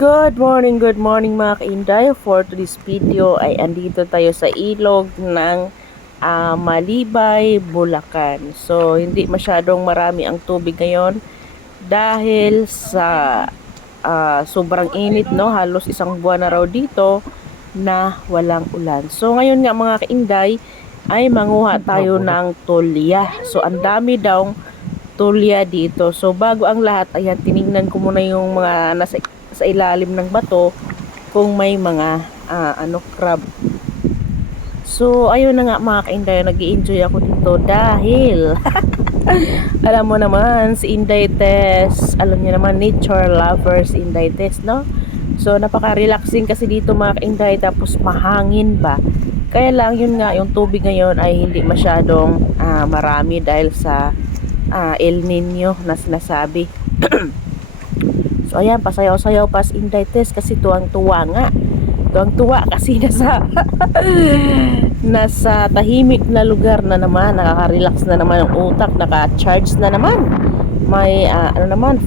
Good morning mga kainday. For today's video ay andito tayo sa ilog ng Malibay, Bulacan. So, hindi masyadong marami ang tubig ngayon dahil sa sobrang init, no? Halos isang buwan na raw dito na walang ulan. So, ngayon nga mga kainday ay manguha tayo ng tulya. So, ang dami daw tulya dito. So, bago ang lahat, ayan, tinignan ko muna yung mga nasa sa ilalim ng bato kung may mga crab. So ayun na nga mga kainday, nag-i-enjoy ako dito dahil alam mo naman si Inday Tess, alam niyo naman, nature lovers Inday Tess, no? So napaka-relaxing kasi dito mga kainday, tapos mahangin ba. Kaya lang yun nga, yung tubig ngayon ay hindi masyadong marami dahil sa El Nino na sinasabi. So ayan, pasayaw-sayaw pas Inday Tess kasi tuwang-tuwa nga. Tuwang-tuwa kasi nasa tahimik na lugar na naman, nakaka-relax na naman ang utak, naka-charge na naman. May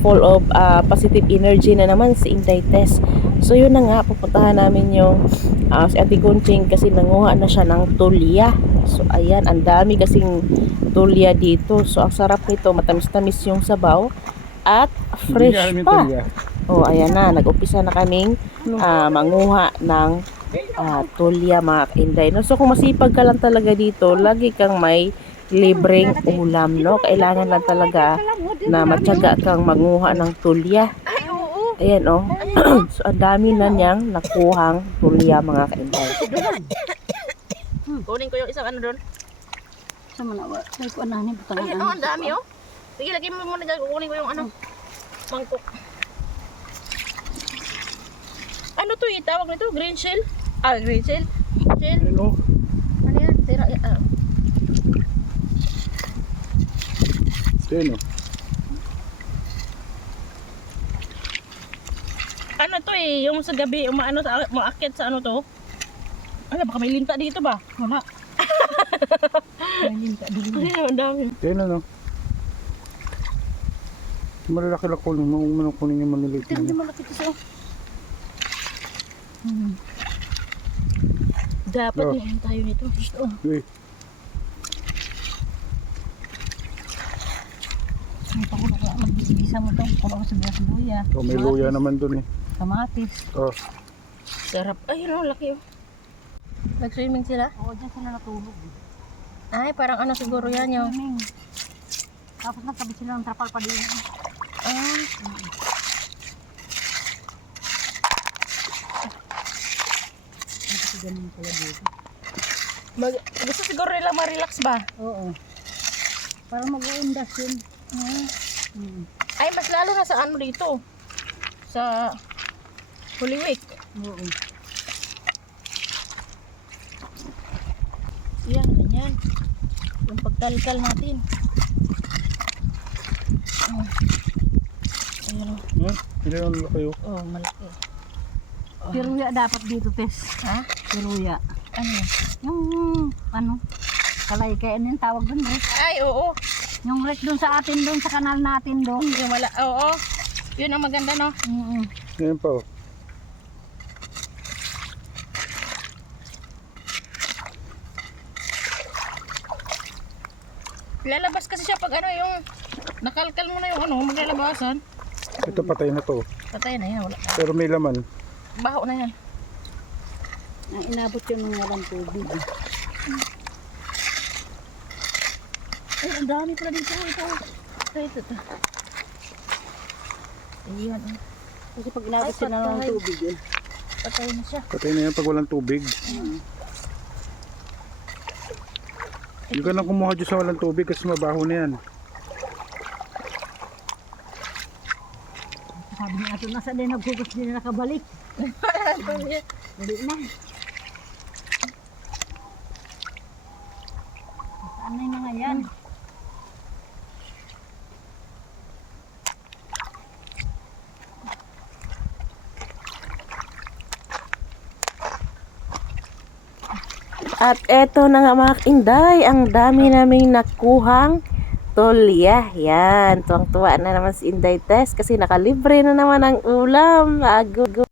full of positive energy na naman si Inday Tess. So yun na nga, pupuntahan namin yung si Ate Kunching kasi nanguha na siya ng tulya. So ayan, ang dami kasing tulya dito. So ang sarap nito, matamis-tamis yung sabaw at fresh pa. Oh, ayan na, nag-umpisa na kaming manguha ng tulya mga kainday. No? So kung masipag ka lang talaga dito, lagi kang may libreng ulam, no? Kailangan lang talaga na matyaga kang manguha ng tulya. Ayan, oh. So ang dami na niyang nakuhang tulya mga kainday. Kunin ko yung isang ano doon. Sama na ba? Ay, ko anahin, butangan. Ay, ang dami, oh. Sige, lagyan mo muna dyan. Kukunin ko yung mangkok. Ano to eh? Tawag nito? Green shell? Green shell? Shell? Ano? Ano yan? Tira, Sino? Ano to eh? Yung sa gabi, umaakit sa ano to? Ano, baka may linta dito ba? Wala. May linta dito. Ay, ang dami. Sino, no? Malalaki lang kunin. Manong kunin yung maliliit na. Hindi malaki to siya. Dapat Oh. ngayon tayo nito. Uy, May pakulo ko. Magbisa mo ito. Kulo ko sa luya. oh, may luya naman dun eh. Kamatis. Oh, Sarap. Ay, ano, laki oh. Nag-swimming sila? Oo, dyan sila natulog. Ay, parang ano siguro yan yung... Swimming. Tapos nagtabi sila ng trapal pa din. Kasi ganun pala dito. Gusto siguro nila ma-relax ba? Oo. Para mag-uundas yun. Ay, mas lalo na sa ano dito. Sa Holy Week. Oo. Yan, ganyan. Yung pagkalkal natin. Ayun o. hindi naman laki oh. Oh, malaki. Piruya dapat dito, Tess. Ha? Piruya. Ano yan? Yung, ano, kalaykayan yung tawag dun, Rek. Ay, oo. Yung Rek dun sa atin, dun sa kanal natin, dun. Yung oo. Yun ang maganda, no? Ngayon pa oh. Lalabas kasi siya pag ano yung nakalkal mo na yung ano, maglalabasan. Ito patay na to. Patay na yan, wala. Pero may laman. Baho na yan. Ang inabot yung mga walang tubig. Ay, ang dami pala dito. Ito. Ayan. Kasi pag inabot Ay, sila ng patay. tubig, eh. Patay na siya. Patay na yan pag walang tubig. Hindi ka na kumuha dyan sa walang tubig kasi mabaho na yan. Sabi niya ato, nasa din naghugas din na nakabalik. Dali na. Saan na yung mga yan? At eto na nga mga kainday, ang dami naming nakuhang tulya. Yan, tuwang-tuwa na naman si Inday Tess kasi nakalibre na naman ang ulam. Ago.